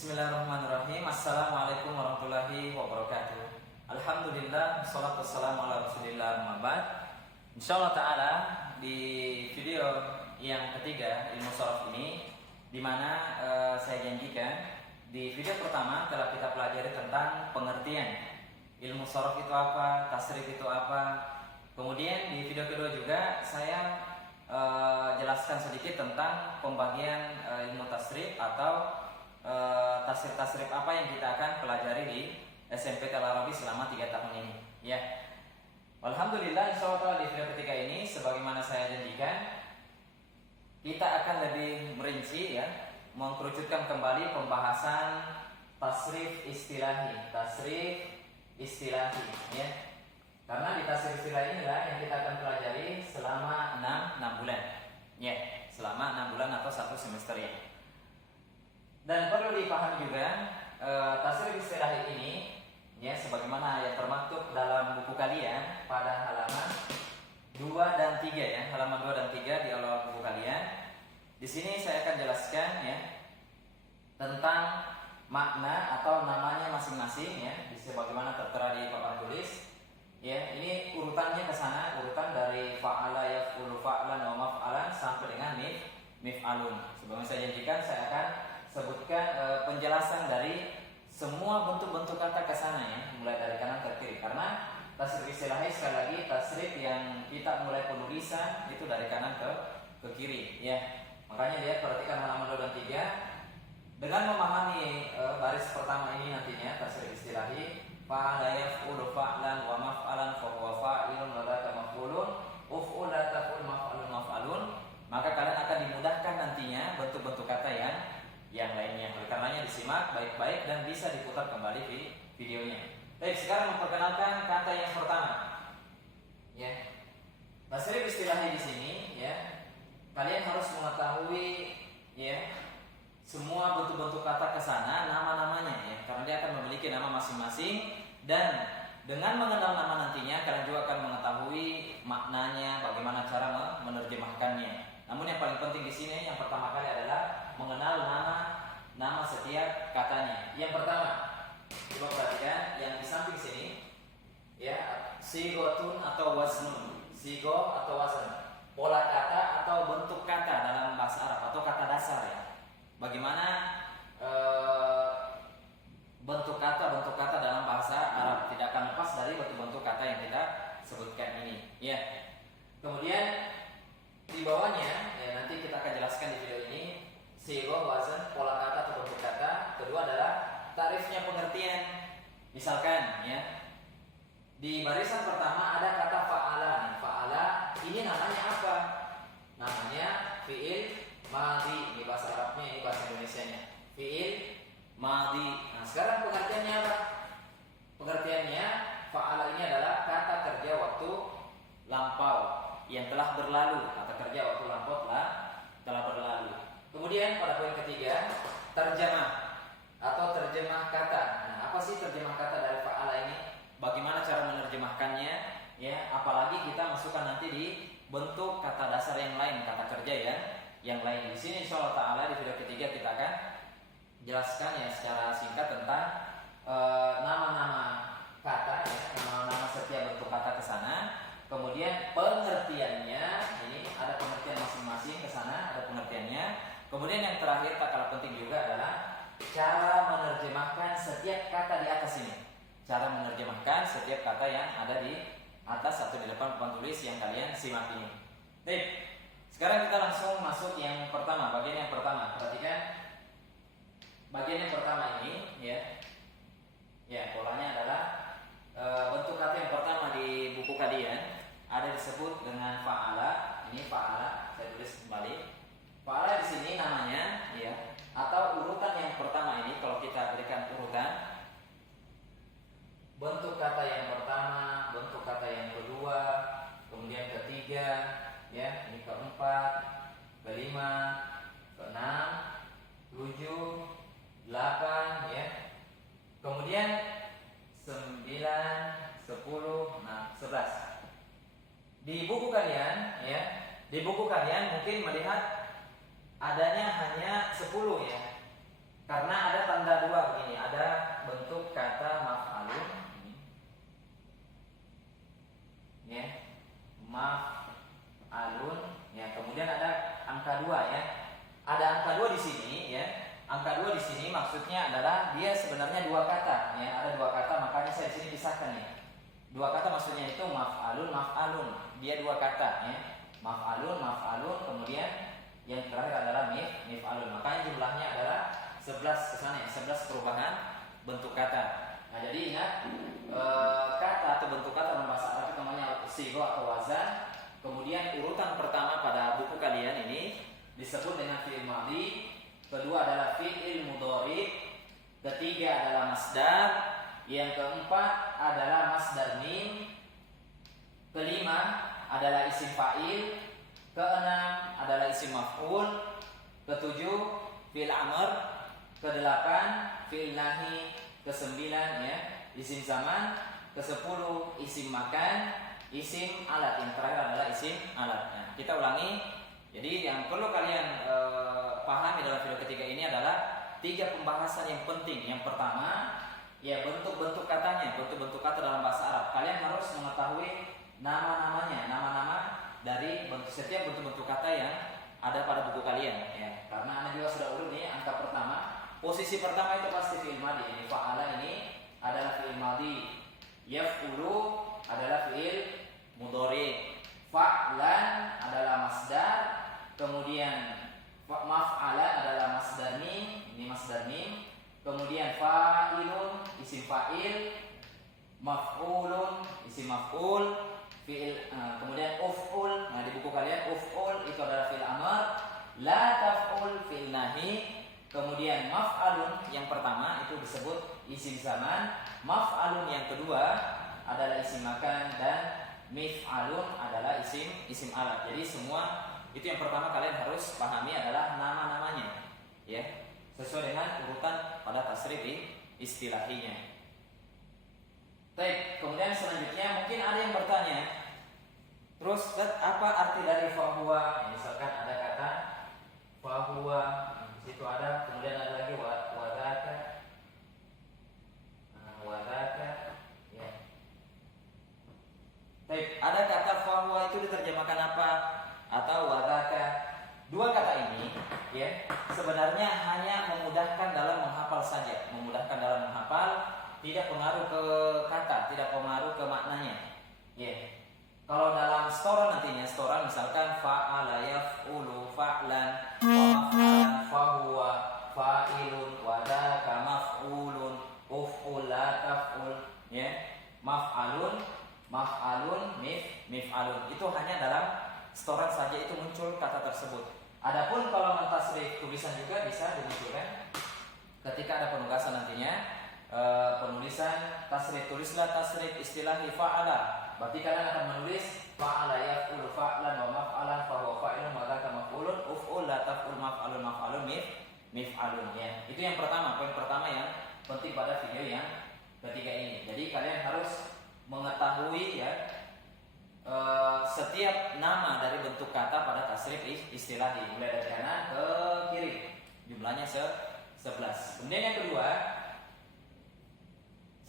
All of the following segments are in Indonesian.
Bismillahirrahmanirrahim. Assalamualaikum warahmatullahi wabarakatuh. Alhamdulillah, salatu wassalamu ala rasulillah, ma'bad. Insyaallah ta'ala di video yang ketiga ilmu sorof ini, dimana saya janjikan di video pertama telah kita pelajari tentang pengertian ilmu sorof itu apa, tasrif itu apa. Kemudian di video kedua juga saya jelaskan sedikit tentang pembagian ilmu tasrif atau tasrif-tasrif apa yang kita akan pelajari di SMP Al-Arabi selama 3 tahun ini, ya. Alhamdulillah, insyaallah di video ketiga ini sebagaimana saya janjikan kita akan lebih merinci, ya, mengkerucutkan kembali pembahasan tasrif istilahi, ya. Karena di tasrif istilahi inilah yang kita akan pelajari selama 6 bulan, ya, selama 6 bulan atau 1 semester, ya. Dan perlu dipahami juga tasrif istilahi ini, ya, sebagaimana yang termaktub dalam buku kalian pada halaman 2 dan 3, ya, halaman 2 dan 3 di awal buku kalian. Di sini saya akan jelaskan, ya, tentang makna atau namanya masing-masing, ya, sebagaimana tertera di papan tulis. Ya, ini urutannya ke sana, urutan dari fa'ala yaf'ulu fa'lan wa maf'alan sampai dengan mif'alun. Sebagaimana saya janjikan, saya akan sebutkan penjelasan dari semua bentuk-bentuk kata ke sana, ya, mulai dari kanan ke kiri. Karena tasrif istilahi, sekali lagi, tasrif yang kita mulai penulisan itu dari kanan ke kiri, ya. Makanya lihat, perhatikan halaman 2 dan 3. Dengan memahami baris pertama ini nantinya tasrif istilahi, fa'ala yaf'ulu fa'lan wa maf'alan fa huwa fa'ilun wa dzaka maf'ulun, uf'ul la taf'ul maf'alun, maka kalian akan dimudahkan nantinya bentuk-bentuk kata yang lainnya. Oleh karenanya disimak baik-baik dan bisa diputar kembali di videonya. Baik, sekarang memperkenalkan kata yang pertama, ya. Tasrif istilahi di sini, ya, kalian harus mengetahui, ya, semua bentuk-bentuk kata ke sana, nama-namanya, ya, karena dia akan memiliki nama masing-masing. Dan dengan mengenal nama nantinya, kalian juga akan mengetahui maknanya, bagaimana cara menerjemahkannya. Namun yang paling penting di sini, yang pertama kali adalah mengenal nama setiap katanya. Yang pertama, coba perhatikan yang di samping sini, ya, sigotun atau waznun, sigo atau wazn, pola kata atau bentuk kata dalam bahasa Arab atau kata dasar, ya. Bagaimana bentuk kata dalam bahasa Arab tidak akan lepas dari bentuk-bentuk kata yang kita sebutkan ini, ya. Kemudian di bawahnya, ya, nanti kita akan jelaskan di video ini sigo, wazn, pola kata atau bentuk kata. Kedua adalah tarifnya pengertian. Misalkan, ya, di barisan pertama ada kata fa'ala. Fa'ala ini namanya apa? Namanya fi'il madhi. Ini bahasa Arabnya, ini bahasa Indonesianya. Fi'il madhi. Nah, sekarang pengertiannya apa? Pengertiannya fa'ala ini adalah kata kerja waktu lampau yang telah berlalu. Kata kerja waktu lampau telah berlalu. Kemudian pada poin ketiga, terjemah atau terjemah kata. Nah, apa sih terjemah kata dari fa'ala ini? Bagaimana cara menerjemahkannya, ya? Apalagi kita masukkan nanti di bentuk kata dasar yang lain, kata kerja, ya, yang lain. Di sini insyaallah ta'ala di video ketiga kita akan jelaskan, ya, secara singkat tentang nama-nama kata, ya, nama-nama setiap bentuk kata ke sana. Kemudian pengertiannya, ini ada pengertian masing-masing ke sana, ada pengertiannya. Kemudian yang terakhir tak kalah penting juga adalah cara menerjemahkan setiap kata di atas ini. Cara menerjemahkan setiap kata yang ada di atas atau di depan papan tulis yang kalian simak ini. Baik, sekarang kita langsung masuk yang pertama, bagian yang pertama. Perhatikan bagian yang pertama ini, ya. Ya, polanya adalah bentuk kata yang pertama di buku kalian ada disebut dengan fa'ala. Ini fa'ala, saya tulis kembali. Fa'ala di sini namanya, ya, atau urutan yang pertama ini kalau kita berikan urutan, bentuk kata yang pertama, bentuk kata yang kedua, kemudian ketiga, ya, ini keempat, kelima, keenam, 7, 8, ya. Kemudian 9, 10, 11. Di buku kalian, ya, di buku kalian mungkin melihat adanya hanya 10, ya. Karena ada tanda dua begini, ada bentuk kata maf'alun, ya, maf'alun, ya, kemudian ada angka dua ya, ada angka dua di sini ya, angka dua di sini maksudnya adalah dia sebenarnya dua kata, ya, ada dua kata, makanya saya di sini pisahkan nih, dua kata maksudnya itu maf'alun, maf'alun, dia dua kata ya, maf'alun, maf'alun, kemudian yang terakhir adalah mif'alun, makanya jumlahnya adalah 11 kesana ya, 11 perubahan bentuk kata. Nah jadi ingat kata atau bentuk kata dalam bahasa Arab itu namanya sigho atau wazan. Kemudian urutan pertama pada buku kalian ini disebut dengan fi'il madhi, kedua adalah fi'il mudhari, ketiga adalah masdar, yang keempat adalah masdar mim, kelima adalah isim fa'il, keenam adalah isim maf'ul, ketujuh fi'il amr, kedelapan fi'il nahi, kesembilan ya isim zaman, kesepuluh isim makan, isim alat, yang terakhir adalah isim alat. Nah, kita ulangi. Jadi yang perlu kalian pahami dalam video ketiga ini adalah tiga pembahasan yang penting. Yang pertama ya bentuk-bentuk katanya, bentuk-bentuk kata dalam bahasa Arab. Kalian harus mengetahui nama-namanya, nama-nama dari setiap bentuk-bentuk kata yang ada pada buku kalian ya. Karena Anda juga sudah urut nih angka pertama. Posisi pertama itu pasti fi'il madhi. Ini fa'ala ini adalah fi'il madhi. Yaf'ulu adalah fi'il mudhari. Fa'lan adalah masdar. Kemudian maf'alan adalah masdar mim. Ini masdar mim. Kemudian fa'ilun isim fa'il. Maf'ulun isim maf'ul. Fi'il kemudian uf'ul. Nah di buku kalian uf'ul itu adalah fi'il amr. La taf'ul fi'il nahi. Kemudian maf'alun yang pertama itu disebut isim zaman, maf'alun yang kedua adalah isim makan, dan mif'alun adalah isim alat. Jadi semua itu yang pertama kalian harus pahami adalah nama-namanya ya, sesuai dengan urutan pada tasrif istilahinya. Baik, kemudian selanjutnya mungkin ada yang bertanya, terus apa arti dari fahuwa? Misalkan ada kata fahuwa, situ ada, kemudian ada lagi wadaka, ya. Baik, ada kata fahuwa itu diterjemahkan apa? Atau wadaka. Dua kata ini, ya, sebenarnya hanya memudahkan dalam menghafal saja, memudahkan dalam menghafal, tidak pengaruh ke kata, tidak pengaruh ke maknanya, ya. Kalau dalam setoran nantinya, setoran misalkan fa'ala yaf'ulu fa'lan, wa maf'alan fahuwa fa'ilun, wadaka maf'ulun, uf'ul la taf'ul, ya. Maf'alun, mif'alun. Itu hanya dalam setoran saja itu muncul kata tersebut. Adapun kalau mentasrif tulisan juga bisa dimunculkan ketika ada penugasan nantinya. Penulisan tasrif, tulislah tasrif istilahi fa'ala. Berarti kalian akan menulis fa'ala yaf'ulu fa'lan wa maf'alan fa huwa fa'ilun wa dzaka maf'ulun, uf'ul la taf'ul maf'alun mif'alun ya. Itu yang pertama, poin pertama yang penting pada video yang ketiga ini. Jadi kalian harus mengetahui ya setiap nama dari bentuk kata pada tasrif istilahi mulai dari kanan ke kiri. Jumlahnya 11. Kemudian yang kedua,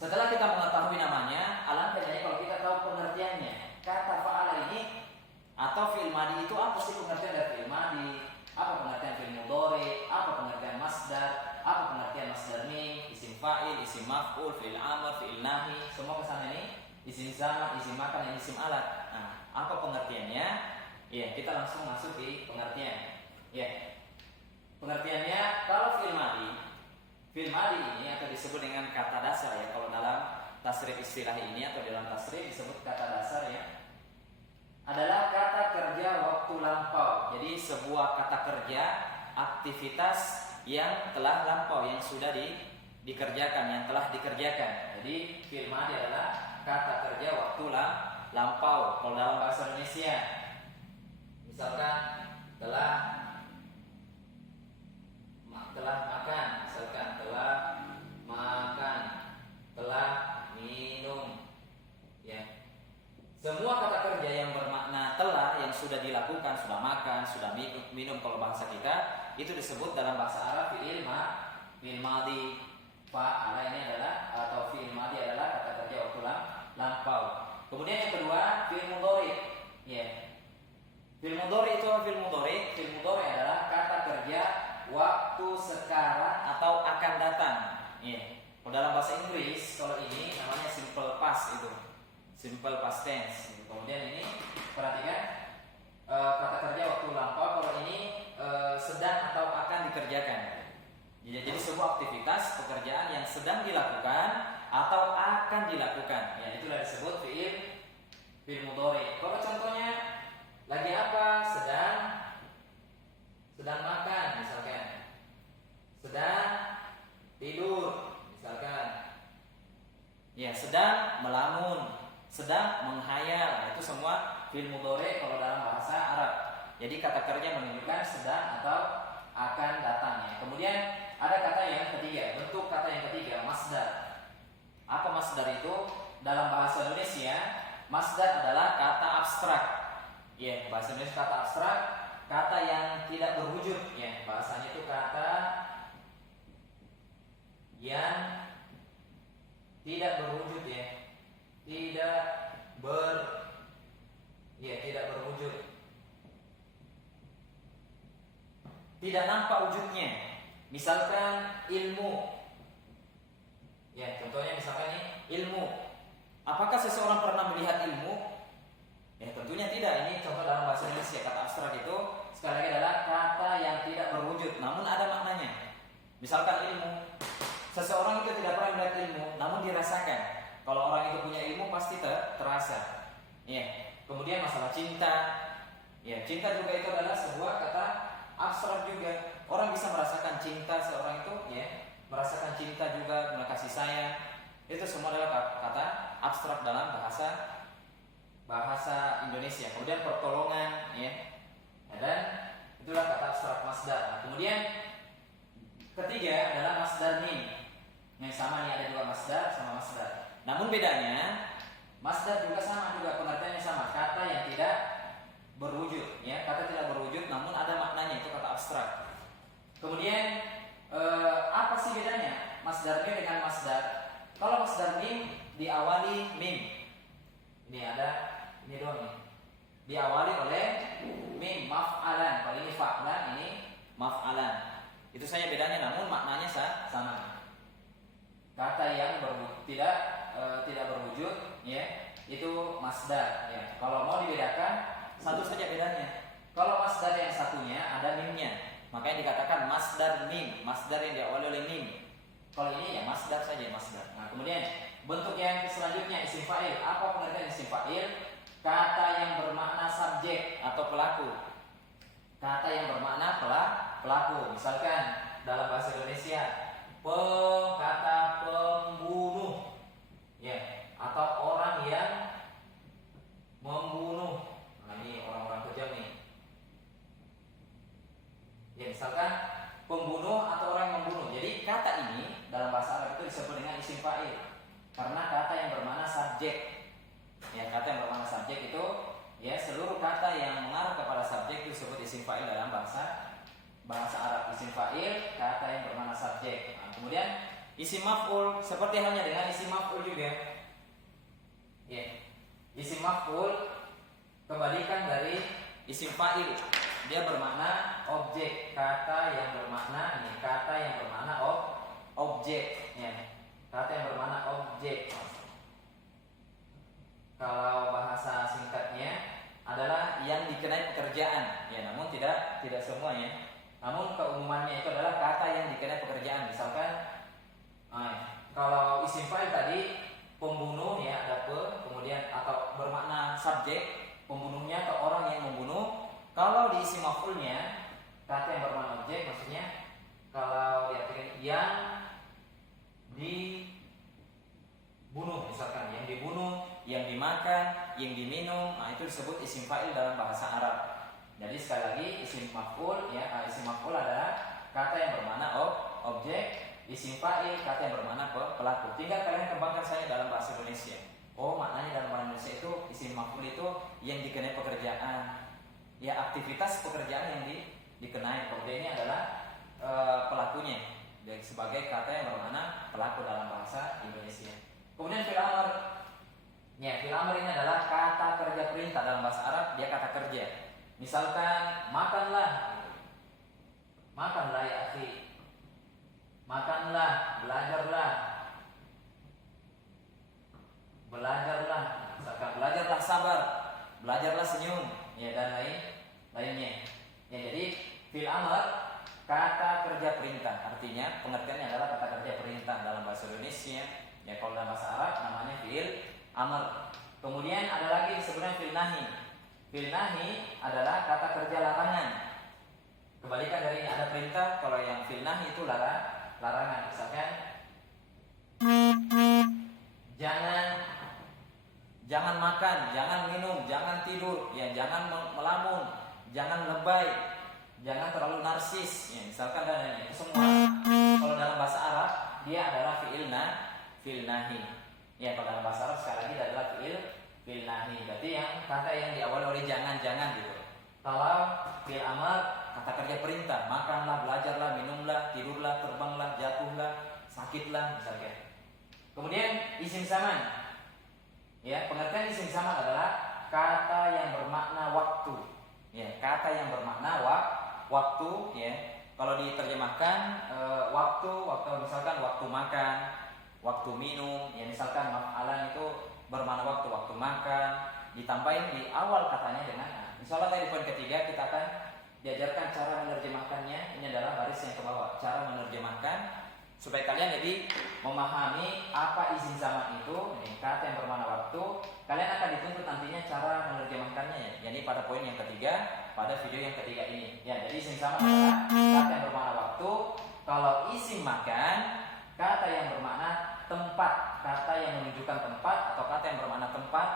setelah kita mengetahui namanya, alangkah indahnya kalau kita tahu pengertiannya. Kata fa'ala ini atau fi'il madhi itu apa sih pengertian dari fi'il madhi? Apa pengertian fi'il mudhari? Apa pengertian masdar? Apa pengertian masdar mim? Isim fa'il, isim maf'ul, fi'il amr, fi'il nahi, semua kesana ini. Isim zaman, isim makan, dan isim alat. Nah, apa pengertiannya? Ya, kita langsung masuk di pengertian. Ya, pengertiannya kalau fi'il madhi ini atau disebut dengan kata dasar ya, kalau dalam tasrif istilah ini atau dalam tasrif disebut kata dasar ya, adalah kata kerja waktu lampau. Jadi sebuah kata kerja, aktivitas yang telah lampau, yang sudah dikerjakan, yang telah dikerjakan. Jadi fi'il madhi adalah kata kerja waktu lampau. Kalau dalam bahasa Indonesia misalkan telah makan, misalkan telah makan, telah minum, ya. Semua kata kerja yang bermakna telah, yang sudah dilakukan, sudah makan, sudah minum, kalau bahasa kita itu disebut dalam bahasa Arab fi'il madhi fa'ala ini adalah atau fi'il madhi adalah kata kerja waktu lampau. Kemudian yang kedua fi'il mudhari. Ya. Fi'il mudhari itu fi'il mudhari. Fi'il mudhari adalah kata kerja waktu sekarang atau akan datang. Ya. Kalau dalam bahasa Inggris kalau ini namanya simple past itu. Simple past tense. Kemudian ini perhatikan kata kerja waktu lampau kalau ini sedang atau akan dikerjakan. Jadi sebuah aktivitas pekerjaan yang sedang dilakukan atau akan dilakukan. Ya, itulah disebut fi'il mudhari. Kalau contohnya lagi apa? Sedang makan misalkan. Sedang tidur misalkan. Ya, sedang melamun, sedang menghayal. Itu semua fi'il mudhari kalau dalam bahasa Arab. Jadi kata kerja menunjukkan sedang atau akan datangnya. Kemudian ada kata yang ketiga, bentuk kata yang ketiga, masdar. Apa masdar itu? Dalam bahasa Indonesia, masdar adalah kata abstrak. Ya, bahasa Indonesia kata abstrak, kata yang tidak berwujud. Ya, bahasanya itu kata yang tidak berwujud ya. Tidak berwujud. Tidak nampak wujudnya. Misalkan ilmu. Ya, contohnya misalkan ini ilmu. Apakah seseorang pernah melihat ilmu? Ya, tentunya tidak. Ini contoh dalam bahasa Indonesia. Kata abstrak itu sekali lagi adalah kata yang tidak berwujud, namun ada maknanya. Misalkan ilmu. Seseorang itu tidak pernah melihat ilmu, namun dirasakan. Kalau orang itu punya ilmu pasti terasa. Ya. Kemudian masalah cinta. Ya, cinta juga itu adalah sebuah kata abstrak juga. Orang bisa merasakan cinta seorang itu, ya, merasakan cinta juga, kasih sayang. Itu semua adalah kata abstrak dalam bahasa Indonesia. Kemudian pertolongan, ya, dan itulah kata abstrak masdar. Nah, kemudian ketiga adalah masdar mim. Yang sama nih, ada dua masdar sama masdar. Namun bedanya masdar juga sama juga pengertiannya sama, kata yang tidak berwujud, ya, kata tidak berwujud namun ada maknanya, itu kata abstrak. Kemudian apa sih bedanya masdar mim dengan masdar? Kalau masdar mim diawali mim, ini doang nih, diawali oleh mim, maf'alan. Kalau ini fa'lan, ini maf'alan. Itu saja bedanya, namun maknanya sama. Kata yang tidak berwujud, ya, itu masdar. Ya. Kalau mau dibedakan, satu saja bedanya. Kalau masdar yang satunya ada mimnya, makanya dikatakan masdar mim, masdar yang diawali oleh mim. Kalau ini ya masdar saja, masdar. Nah, kemudian bentuk yang selanjutnya isim fa'il. Apa pengertian isim fa'il? Kata yang bermakna subjek atau pelaku. Kata yang bermakna pelaku. Misalkan dalam bahasa Indonesia, kata pembunuh, ya, atau orang yang membunuh. Nah, ini orang-orang kejam nih. Ya, misalkan pembunuh atau orang yang membunuh. Jadi kata ini dalam bahasa Arab itu disebut dengan isim fa'il karena kata yang bermakna subjek. Ya, kata yang bermakna subjek itu, ya, seluruh kata yang mengarah kepada subjek itu disebut isim fa'il dalam bahasa Arab. Isim fa'il kata yang bermakna subjek. Nah, kemudian isim maf'ul seperti halnya dengan isim maf'ul juga. Ya. Isim maf'ul kebalikan dari isim fa'il. Dia bermakna objek, kata yang bermakna objek, ya. Kata yang bermakna objek. Kalau bahasa singkatnya adalah yang dikenai pekerjaan, ya, namun tidak semuanya. Namun keumumannya itu adalah kata yang dikenai pekerjaan. Misalkan kalau isim fa'il tadi pembunuh, ya, ada kemudian atau bermakna subjek, pembunuhnya atau orang yang membunuh. Kalau di isim maf'ulnya kata yang bermakna objek, maksudnya kalau diartikan yang dibunuh, misalkan yang dibunuh, yang dimakan, yang diminum, nah itu disebut isim fa'il dalam bahasa Arab. Jadi sekali lagi isim maf'ul, ya, isim maf'ul adalah kata yang bermakna objek, isim fa'il kata yang bermakna pelaku. Tinggal kalian kembangkan saya dalam bahasa Indonesia. Oh, maknanya dalam bahasa Indonesia itu isim maf'ul itu yang dikenai pekerjaan, ya, aktivitas pekerjaan yang dikenai. Pekerjaan ini adalah pelakunya. sebagai kata yang bermakna pelaku dalam bahasa Indonesia. Kemudian fil amr. Ya, fil amr ini adalah kata kerja perintah dalam bahasa Arab, dia kata kerja. Misalkan makanlah. Makanlah ya akhi. Makanlah, belajarlah. Belajarlah, misalkan belajarlah sabar, belajarlah senyum, ya dan lainnya. Ya, jadi fil amr kata kerja perintah, artinya pengertiannya adalah kata kerja perintah dalam bahasa Indonesia. Ya, kalau dalam bahasa Arab namanya fil amr. Kemudian ada lagi sebenarnya fil nahi. Fil nahi adalah kata kerja larangan. Kebalikan dari ini, ada perintah, kalau yang fil nahi itu larangan. Misalkan jangan makan, jangan minum, jangan tidur, ya jangan melamun, jangan lebay, jangan terlalu narsis, ya misalkan dan lain-lain. Itu semua kalau dalam bahasa Arab dia adalah fil nahi. Ya, kalau dalam bahasa Arab sekali lagi dia adalah fil nahi. Berarti yang kata yang diawali oleh jangan gitu. Kalau fil amr kata kerja perintah, makanlah, belajarlah, minumlah, tidurlah, terbanglah, jatuhlah, sakitlah misalkan. Kemudian isim zaman. Ya, pengertian isim zaman adalah kata yang bermakna waktu. Ya, kata yang bermakna waktu, ya. Kalau diterjemahkan waktu misalkan waktu makan, waktu minum, ya misalkan maf'alan itu bermakna waktu makan, ditambahin di awal katanya dengan insyaallah tadi poin ketiga kita akan diajarkan cara menerjemahkannya. Ini adalah baris yang ke bawah, cara menerjemahkan supaya kalian jadi memahami apa isim zaman itu, ini kata yang bermakna waktu. Kalian akan dituntut nantinya cara menerjemahkannya ya. Jadi pada poin yang ketiga, pada video yang ketiga ini. Ya, jadi isim zaman adalah kata yang bermakna waktu. Kalau isim makan, kata yang bermakna tempat, kata yang menunjukkan tempat atau kata yang bermakna tempat,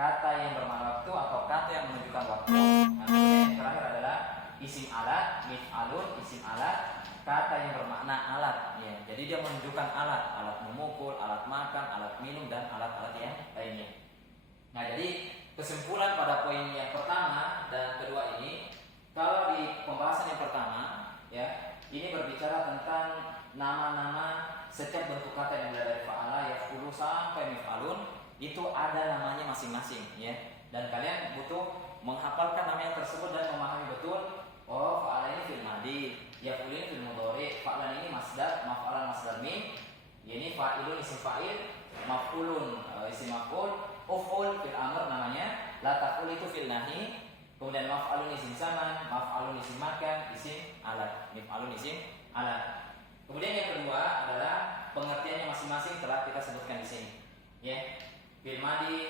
kata yang bermakna waktu atau kata yang menunjukkan waktu. Nah, kemudian yang terakhir adalah isim alat, mif'alun, isim alat, kata yang bermakna alat, ya. Jadi dia menunjukkan alat memukul, alat makan, alat minum dan alat-alat yang lainnya. Nah, jadi kesimpulan pada poin yang pertama dan kedua ini, kalau di pembahasan yang pertama, ya, ini berbicara tentang nama-nama setiap bentuk kata yang mulai dari fa'ala, yaf'ulu sampai mif'alun, itu ada namanya masing-masing, ya. Dan kalian butuh menghafalkan nama yang tersebut dan memahami betul. Oh, fa'ala ini fil madi, yaf'ul ini fil mudhari, fa'lan ini masdar, maf'alan masdar min, ini fa'ilun isim fa'il, maf'ulun isim maf'ul, uf'ul fil amr namanya, la taf'ul itu fil nahi, kemudian maf'alun isim zaman, maf'alun isim makan, isim alat, mif'alun isim alat. Kemudian yang kedua adalah pengertiannya masing-masing telah kita sebutkan di sini. Ya, fil madi